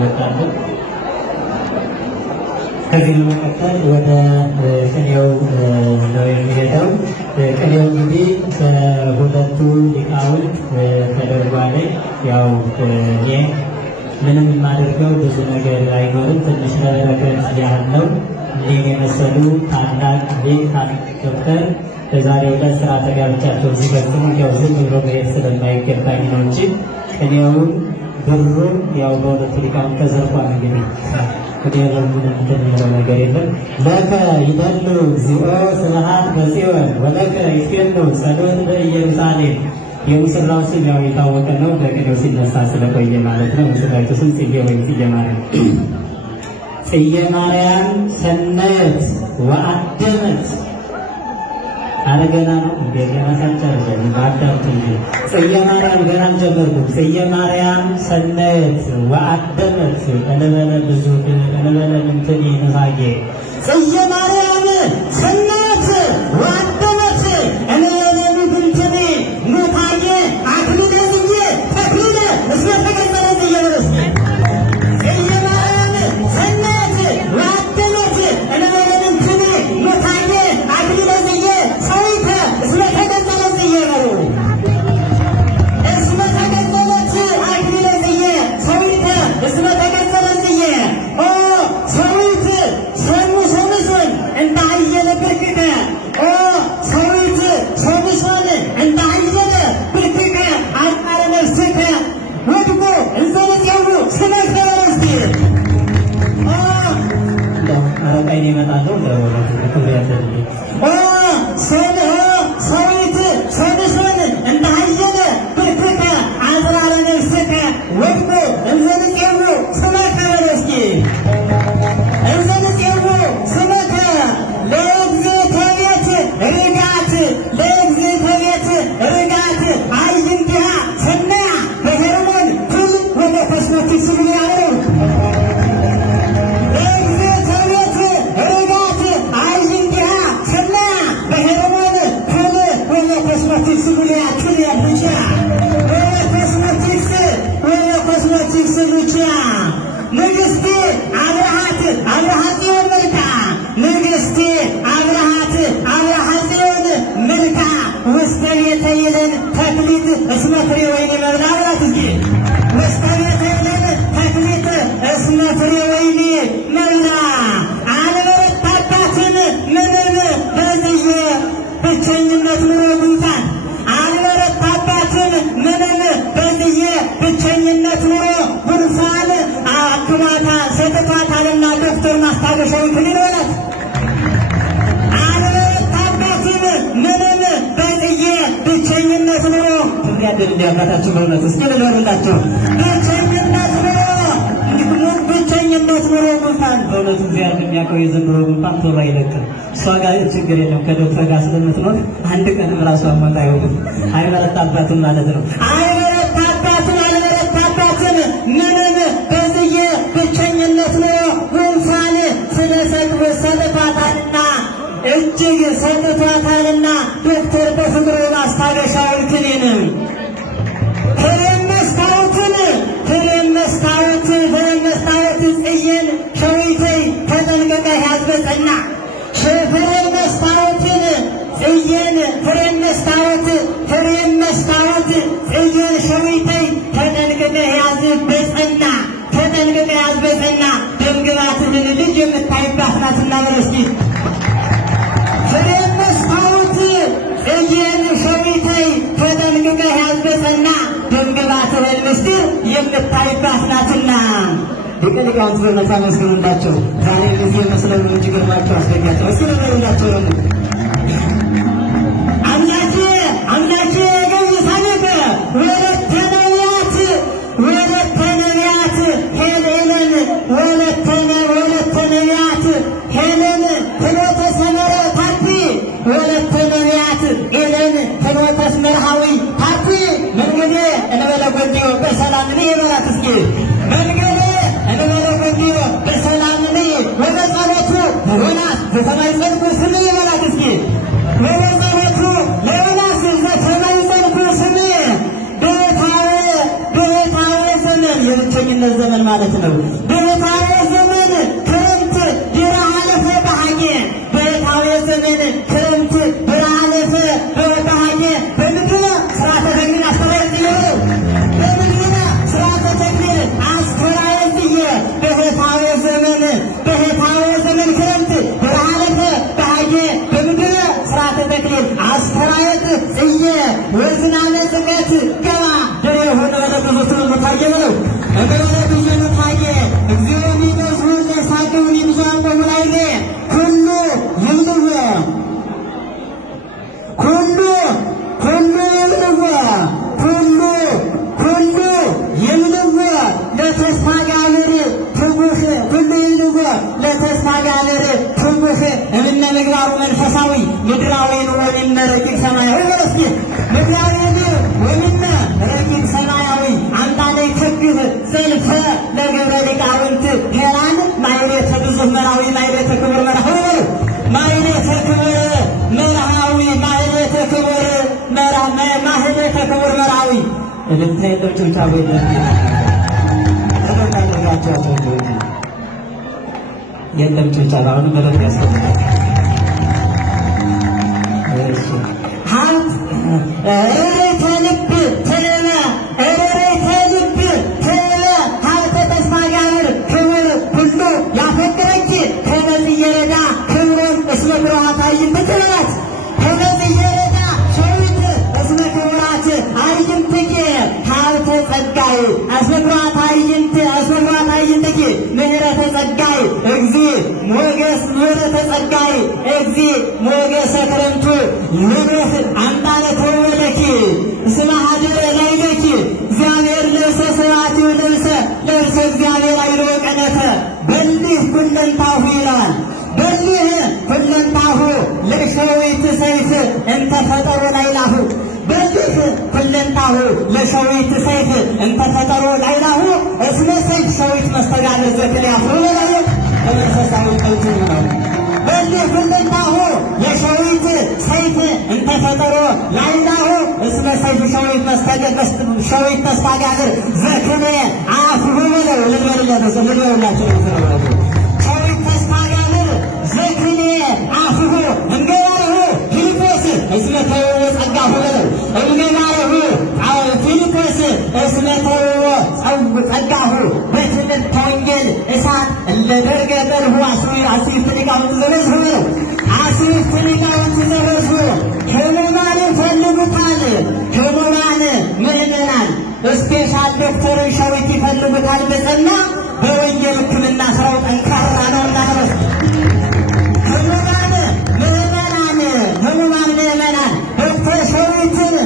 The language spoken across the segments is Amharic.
ወጣለሁ ከዚህ በመቀጠል ወደ ቅኔው ነው የሚሄደው ቅኔው እንግዲህ በሁለቱ ሊቃውንት ተደርጓል ያው እኔ ምንም የማደርገው ብዙ ነገር አይኖርም ትንሽ ለበረከት ያህል ነው እንዲህ የመሰሉ ታላቅ ሊቅ ዶክተር በዛሬው ዕለት ስርዓተ ጋብቻቸው ሲፈጽሙ ያው ዝም ብሎ መሄድ ስለማይገባኝ ነው እንጂ ቅኔውን ብሩን ያው በሁለቱ ሊቃውንት ተዘርፏል እንግዲህ ከዲያሎግ ምንም የሚለው ነገር የለም ለከ ይደሉ እግዚኦ ስብሐት በጽዮን ወለከ ይትከሉ ጸሎት በኢየሩሳሌም የሙስራው ስም ያው የታወቀ ነው በቅኔው ሲነሳ ስለቆየ ማለት ነው ሙስራው ስም ጽጌ ወይ ጽጌ ማርያም ሰነየት ወአደመት አረገና ነው እንደገና ሳቻለ ባዳት እንጂ ጽጌ ማርያም ገና ጀመርኩ ጽጌ ማርያም ሰነየት ወአደመት ለበለ ብዙ ለበለ እንትን ይነሳጌ ጽጌ ማርያም ሰነየት ወአደመት ለበለ እንትን ሙታዬ አክሊለ ጽጌ ተክሊለ እስመተገበረ ይየረስ ጽጌ ማርያም ሰነየት ወአደመት ለበለ እንትን ሙታዬ አክሊለ ጽጌ እንዲያባታችሁ በእውነት እስኪ ለወርዳችሁ ብቸኝነት ኑሮ ጉንፋን በእውነት እግዚአብሔር የሚያውቀው የዘንድሮ ጉንፋን ቶሎ አይለቅም እሷ ጋር ችግር የለም ከዶክተር ጋር ስለምትኖር አንድ ቀን ራሷ ማታ አይሆንም አይበረታባትም ማለት ነው አይበረታባትም ምንም በዚህ ብቸኝነት ኑሮ ጉንፋን ስለሰጥቷታልና እጅግ ሰጥቷታልና ዶክተር በፍቅሩ ማስታገሻውን ክኒንም በመስታወት ጽየን ሸዊተይ ተጠንቀቀ ያዝበጸና ፍሬን መስታወትን ጽየን ፍሬን መስታወት ጽየን ሸዊተይ ተጠንቀቀ ያዝበጸና ደምግባትን ልጅ የምታይባት ናትና በረስቲ ፍሬን መስታወት ጽየን ሸዊተይ ተጠንቀቀ ያዝበጸና ደምግባት በልምስጢር የምታይባት ናትና ሊቃውንት በእውነት አመስግኑላቸው ዛሬ ጊዜ መስለው እንጂ ግርማቸው አስደንጋቸው እስኪ ንገሩላቸው አምላኬ ገይሳነከ ወለተ ነቢያት ሄለን ፍኖተ ሰመረ ታቲ ወለተ ነቢያት ሄለን ፍኖተ መርሃዊ ታቲ መንገዴ እንበለ ጎንዴው በሰላም ነው ይበራት እስኪ መንገዴ እንበለ ጎንዴው በሰላም ነው ወደ ጸሎቱ ወናት በሰማይ ጸልቁ ስለ ይበራት እስኪ ነው በታው ዘመን ክረምት ድራለፈ ባሃጌ በታው ዘመን ክረምት ድራለፈ ባሃጌ በምድር ስራተ ተግቢር አስተራየት ነው በምድር ስራተ ተግቢር አስተራየት በታው ዘመን ክረምት ድራለፈ ባሃጌ በምድር ስራተ ተግቢር አስተራየት ወዝናነ ጽቀት ገባ ደረ ሆነ ለተመሰለ መታየ ነው እገለቱ ዘመታየ እግዚኦ ሚገዙ ለሳቀው ይብዛው በሙላይለ ኩሉ ይልው ኩሉ ይልው ለተስፋ ጋር ትጉህ ኩሉ ይልው ለተስፋ ጋር ትጉህ እምነ ምግባሩ መንፈሳዊ ምድራዊ ነው ወይም ረቂቅ ሰማያዊ ወለስኪ ምድራዊ ነው ወይም ረቂቅ ሰማያዊ አንታለ ተግህ ዘልፈ ለገብረ ሊቃውንት ሄራን ማይሌተ ብዙህ መራዊ ማይሌተ ክብር መራዊ ማይሌተ ክብር መራዊ ማይሌተ ክብር ማይሌተ ክብር መራዊ ለተይቶቹ ታበደ ተደርጋቸው የለም ጭብጨባውን በደንብ ያስተምራል እሺ ሀብት ተልብ ተለመ ተልብ ተለ ሀብተ ተስፋ ጋር ክብር ሁሉ ያፈቀረች ከነዚህ የረዳ ክብሩን እስመ ብርሃት አይምትላት ከነዚህ የረዳ ሸዊት እስመ ክብራት አይምትኬ ሀብተ ጸጋይ እስመ ብርሃት አይምትኬ ምህረተ ጸጋይ ምህረተ ጸጋይ ሞገሰ ክረምቱ ልብህ አንታነ ተወለኪ እስመ ሀድረ ላይለኪ እግዚአብሔር ልብሰ ስብሐት ልብሰ እግዚአብሔር አይሎ ቀነተ በልህ ኩለንታሁ ይላል በልህ ኩለንታሁ ለሸዊት ሰይፍ እንተ ፈጠሮ ላይላሁ በልህ ኩለንታሁ ለሸዊት ሰይፍ እንተ ፈጠሮ ላይላሁ እስመ ሰይፍ ሸዊት መስተጋድር ዘክልያሁ ወላየ ተመሰሳዊ ቀልቱ ነው በልህ ኩለንታሁ ለሸዊት ሰይፍ እንተ ፈጠሮ ላይላሁ እስመ ሰይፍ ሸዊት መስተጋድር ዘክልየ አፉሁ ወለው ልበላቸው ሸዊት መስተጋድር ዘክልየ አፉሁ እንገባሁ ፊልጶስ እስመ ተወ ጸጋሁ ወለው እንገባሁ ፊልጶስ እስመ ተወ ጸጋሁ በትምህርተ ወንጌል እሳት እንደደርገ ጠርሁ አስርት ሊቃውንት ዘረዝሁ አስርት ሊቃውንት ዘረዝሁ ህሙማን ይፈልጉታል ህሙማን ምዕመናን ስፔሻል ዶክተርን ሸዊት ይፈልጉታል በጸና በወንጌል ሕክምና ስራው ጠንካራ ነውና ነው ህሙማን ምዕመናን ዶክተር ሸዊትን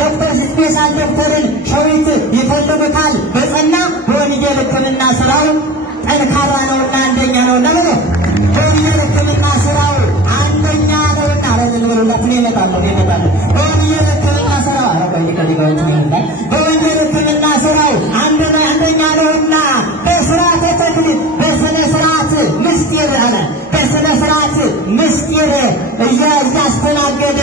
ዶክተር ስፔሻል ዶክተርን ሸዊት ይፈልጉታል በጸና በወንጌል ሕክምና ስራው ጠንካራ ነውና አንደኛ ነውና ነው በወንጌል ሕክምና ስራው አንደኛ ነውና ለዘለሉላት ይመጣል በወንጌል ሕክምና ስራው በወንጌል ሕክምና ስራው አንደኛ ነውና በስርዓተ ተክሊል በስነ ስርዓት ምስጢር አለ በስነ ስርዓት ምስጢር እያስተናገደ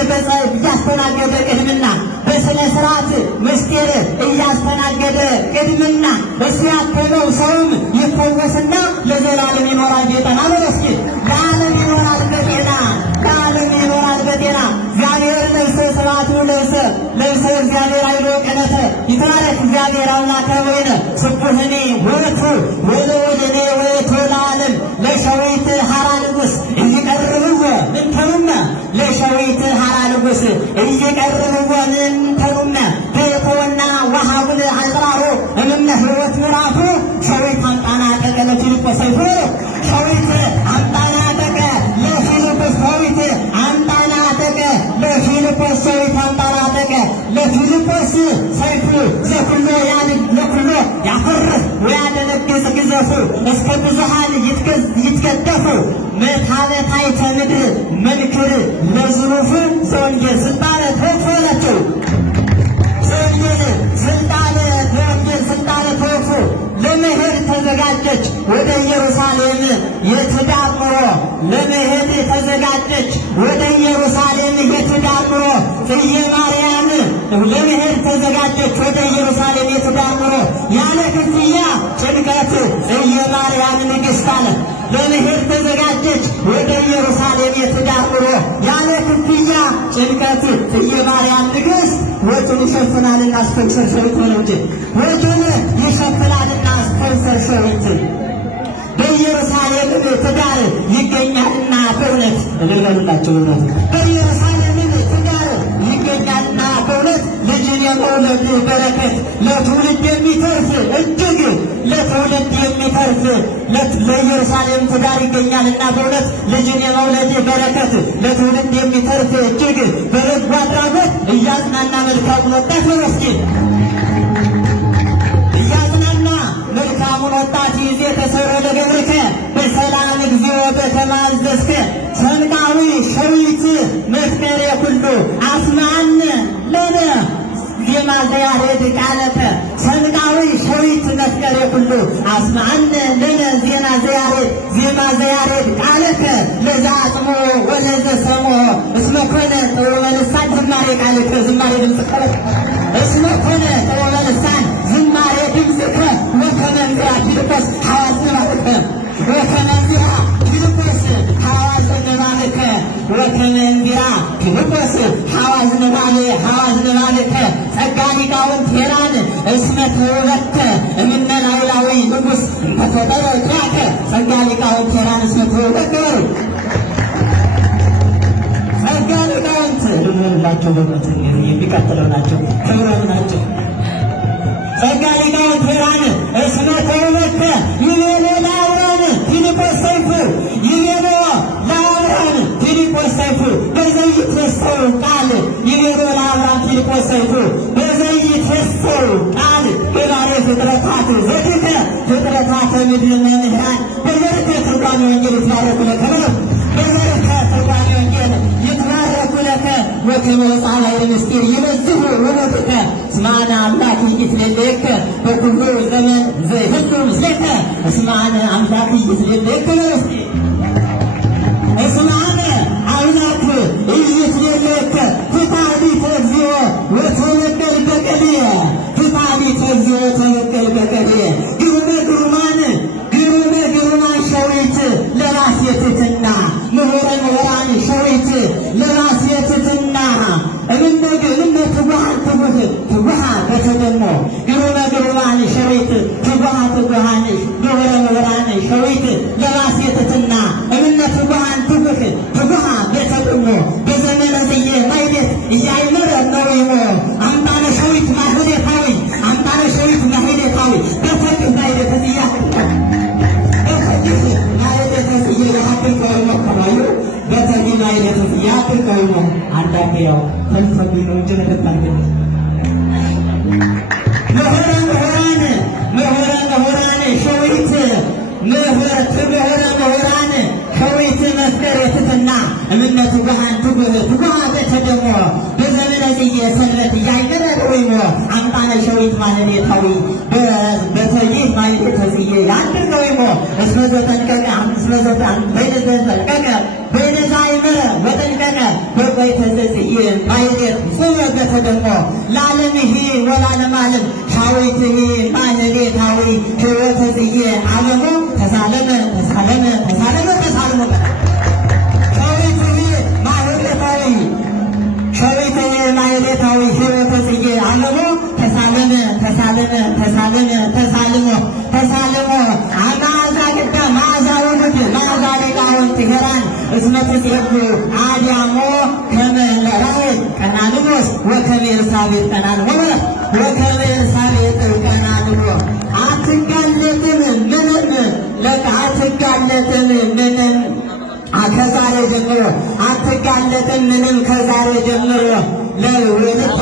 ቅድምና በስነ ስርዓት ምስጢር እያስተናገደ ቅድምና እሱ ያከለው ሰውም ይፈወስና ለዘላለም ይኖራል ጌታና በለስኪ ለዓለም ይኖራል በጤና እግዚአብሔር ለብሰ ስርዓቱ ለብሰ እግዚአብሔር አይሎ ቀነተ ይትባረክ እግዚአብሔር አምላከ ወይነ ስቡህኔ ወረቱ ወለወደኔ ወየቶ ለዓለም ለሸዊት ሐራ ንጉሥ እየቀርብዎ ምንተኑመ ለሸዊት ሐራ ንጉሥ እየቀርብዎ ምንተኑመ ቤተወና ወሃቡን አንጥራሮ እምነ ሕይወት ምዕራፉ ሸዊት አንጣና ጠቀ ለፊልጶስ ሰይፉ ሸዊት አንጣና ጠቀ ለፊልጶስ ሸዊት አንጣና ጠቀ ለፊልጶስ ሰይፍ አንጣና ጠቀ ለፊልጶስ ሰይፉ ዘኩሎ ለኩሎ ያፈርህ ወያደነግዝ ግዘፉ እስከ ብዙሃን ይትገደፉ መታበታይተ ምድር መንክር ለዝሩፉ ዘወንጌል ስልጣነ ተወፎላቸው ዘወንጌል ስልጣነ ተወፎ ለመሄድ ተዘጋጀች ወደ ኢየሩሳሌም የትዳር ኑሮ ለመሄድ ተዘጋጀች ወደ ኢየሩሳሌም የትዳር ኑሮ ጽጌ ማርያም ለመሄድ ተዘጋጀች ወደ ኢየሩሳሌም የትዳር ኑሮ ያለ ክፍያ ጭንቀት ጽጌ ማርያም ንግሥት አለ ለመሄድ ተዘጋጀች ወደ ኢየሩሳሌም የትዳር ኑሮ ያለ ክፍያ ጭንቀት ጽጌ ማርያም ንግሥት ወጡን ይሸፍናልና ስፖንሰር ሸዊት ነው እንጂ ወጡን ይሸፍናልና ስፖንሰር ሸዊት በኢየሩሳሌም ትዳር ይገኛልና በእውነት ለለላቸው ነው በኢየሩሳሌም ትዳር ይገኛልና በእውነት ልጅን የመውለድ በረከት ለትውልድ የሚተርፍ እጅግ ለትውልድ የሚተርፍ ለኢየሩሳሌም ትዳር ይገኛልና በእውነት ልጅን የመውለድ በረከት ለትውልድ የሚተርፍ እጅግ በበጎ አድራጎት እያዝናና መልካሙን ወጣት በመስጊድ እያዝናና መልካሙን ወጣት ይዜ ተሰረደ ገብርከ በሰላም እግዚኦ በተማዘዝከ ሰንቃዊ ሸዊት መፍቀሬ ኩሉ አስማን ለነ ዜማ ዘያሬድ ቃለተ ሰንቃዊ ሸዊት መፍቀሬ ኩሉ አስማን ለነ ዜማ ዘያሬድ ቃለተ ለዛ አጥሞ ወለዘ ሰሞ እስመ ኮነ ጥዑመ ልሳን ዝማሬ ቃልከ ዝማሬ ድምፅከ እስመ ኮነ ጥዑመ ልሳን ዝማሬ ድምፅከ ወከመ እንዚራ ፊልጶስ ሐዋዝ ንባብከ ወከመ እንዚራ ፊልጶስ ሐዋዝ ንባብከ ወከመ እንዚራ ፊልጶስ ሐዋዝ ንባብከ ጸጋ ሊቃውንት ሄራን እስመ ተወበከ እምነ ናይላዊ ንጉሥ ተፈጠረ ትራከ ጸጋ ሊቃውንት ሄራን እስመ ተወበከ ጸጋ ሊቃውንት ልንላቸው በሞት የሚቀጥለው ናቸው ክብረም ናቸው ጸጋ ሊቃውንት ሄራን እስመ ተወበከ ይቤሎ ለአብርሃም ፊልጶስ ሰይፉ ይቤሎ ለአብርሃም ፊልጶስ ሰይፉ በዘይትወሰው ቃል ይቤሎ ለአብርሃም ፊልጶስ ሰይፉ በዘይትወሰው ቃል ገባሬ ፍጥረታት ዘድከ ፍጥረታተ ምድር መምህራን በበረከት ትርጓሜ ወንጌል ይትባረኩ ለከ በበረከት ትርጓሜ ወንጌል ይትባረኩ ለከ ወከመ ወጻእየ ምስጢር ይበዝሁ ወሞትከ እስማነ አምላክ ይትሌለከ በኩሉ ዘመን ዘይህሉ ምስሌከ እስማነ አምላክ ይትሌለከ እስማነ አምላክ ይትሌለከ ፍታሊተ እግዚኦ ወተወከል በቀልየ ፍታሊተ እግዚኦ ወተወከል በቀልየ ግሩማን ሸዊት ለራስ የትትና ምሁራን ሸዊት ለራስ የትትና እምነ ትጉሃን በተደሞ ግሩማን ሸዊት ትጉሃን ምሁራን ሸዊት ለራስ የትትና እምነ ትጉሃን ትጉሃን በተደሞ በዘመነ ጽጌ ማይሌት እያይመረ ነው ይሞ አምጣነ ሸዊት ማህሌታዊ በፈቅድ ማይሌት እያ በተግና አይነት ያጥቀው ነው አንዳንዴ ያው ተንፈግ ነው እንጂ ለተባለ ምሁራን ሸዊት ሸዊት መስከረ ትትና እምነቱ ባህን ትጉሃን በተደሞ በዘመነ ጽጌ ሰንበት እያይቀረብ ወይሞ አምጣነ ሸዊት ማለሌታዊ በተይህ ማይሌት ጽጌ ያጥቀው ወይሞ እስመ ዘጠንቀቀ በይነዛይመረ ወጠንቀቀ በቆይተ ጽጌ ማይሌት ጽበተ ደግሞ ለዓለምህ ወለዓለመ ዓለም ሻዊትህ ማለሌታዊ ሕይወተ ጽጌ ዓለሙ ተሳለመ ሸዊትህ ማለሌታዊ ሕይወተ ጽጌ ዓለሙ ተሳልሞ አማዛ ግዳ ማዛ ወሉድ ማዛ ሊቃውንት ሄራን እስመ ትጼጉ አዲያሞ ከመ ለራሔል ቀናንቦስ ወከመ ኤልሳቤጥ ቀናንቦ አትጋለጥም ምንም ከዛሬ ጀምሮ አትጋለጥም ምንም ከዛሬ ጀምሮ ለወለተ